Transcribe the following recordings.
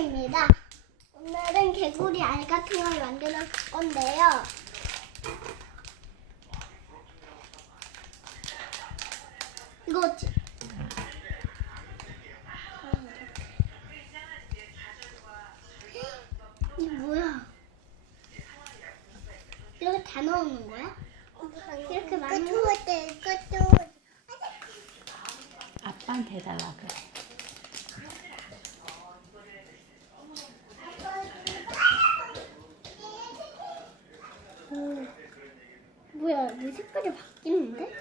촬영입니다. 오늘은 개구리 알 같은 걸 만들 건데요. 이거지? 이게 뭐야? 이렇게 다 넣는 거야? 이렇게 많이 넣었대. 아빠한테 해달라 그래. 뭐야, 왜 색깔이 바뀌는데?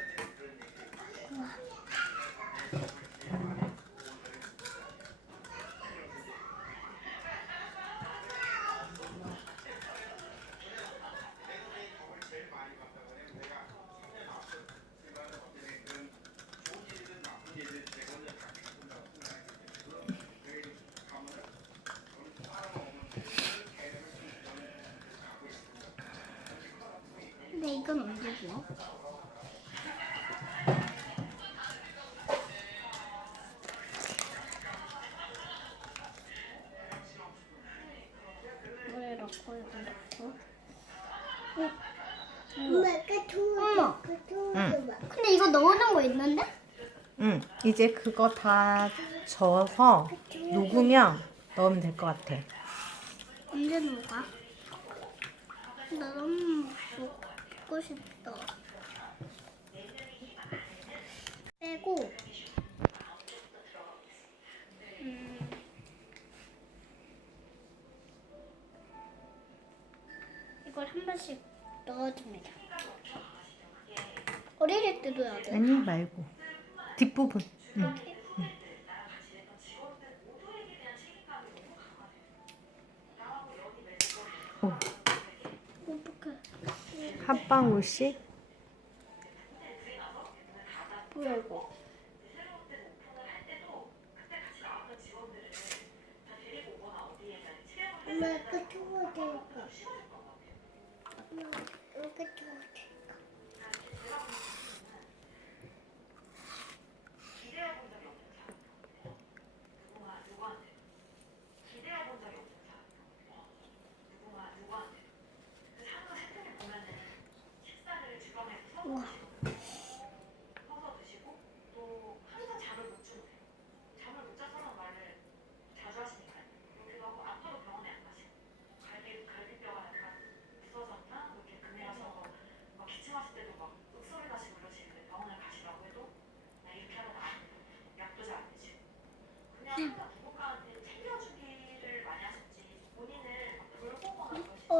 우와. 근데 이건 언제 구워? 물에 넣고 이거 넣고. 엄마. 근데 이거 넣어놓은 거 있는데? 응, 이제 그거 다 저어서 녹으면 넣으면 될 것 같아. 언제 녹아? 나 너무 먹고 싶다. 빼고 이걸 한 번씩 넣어줍니다. 어릴 때 넣어야 돼. 아니 말고 뒷부분. 응. 이렇게? 오, 어떡해. 한 방울씩. 뭐야 이거? 엄마 이거 도와줄까? 엄마 이거 도와줄까? 우와.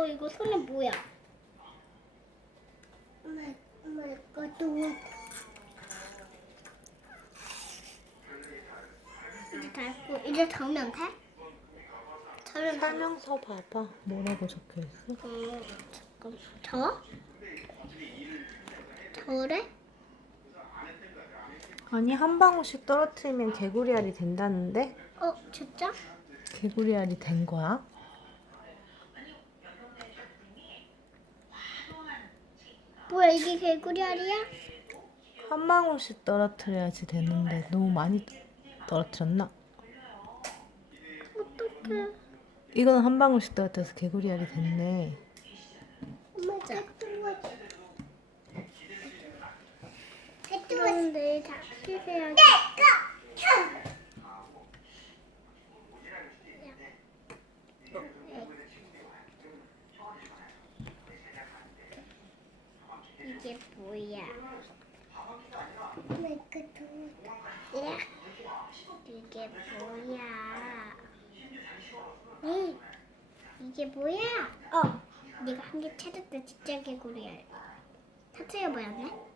이거 손에 뭐야? 엄마 이거 도와. 이제 다 했고 이제 저으면 돼? 저면 설명서 봐봐. 뭐라고 적혀 있어? 잠깐. 저래? 아니 한 방울씩 떨어뜨리면 개구리 알이 된다는데? 진짜? 개구리 알이 된 거야? 뭐야 이게 개구리 알이야? 한 방울씩 떨어뜨려야지 되는데 너무 많이 떨어뜨렸나? 어떡해. 이건 한 방울씩 떨어뜨려서 개구리 알이 됐네. 엄마 자. 이거는 내일 다 씻어야지. 이게 뭐야? 이게 뭐야? 이게 뭐야? 내가 한 개 찾았다. 진짜 개구리야. 터트려버렸네.